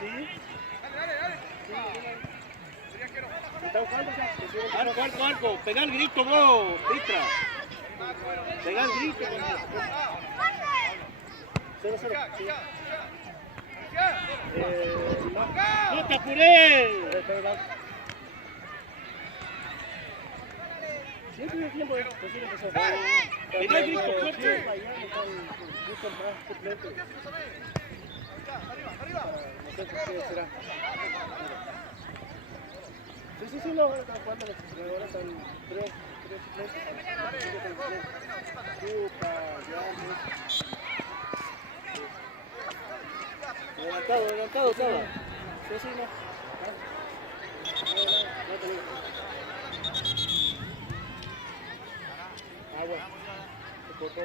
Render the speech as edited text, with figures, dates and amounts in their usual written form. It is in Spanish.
Sí. ¿Está buscando? Arco, arco, arco. Pegá el grito vos, Pitra. Pegá el grito. 0-0. ¡No te apures! Siempre hay tiempo de empezar. Pegá el grito fuerte. No sé qué será. Sí, no, ahora están jugando, ahora están tres suplentes. Chupa, adelantado, Saba. Sí, no. No te digo. Agua. Se cortó.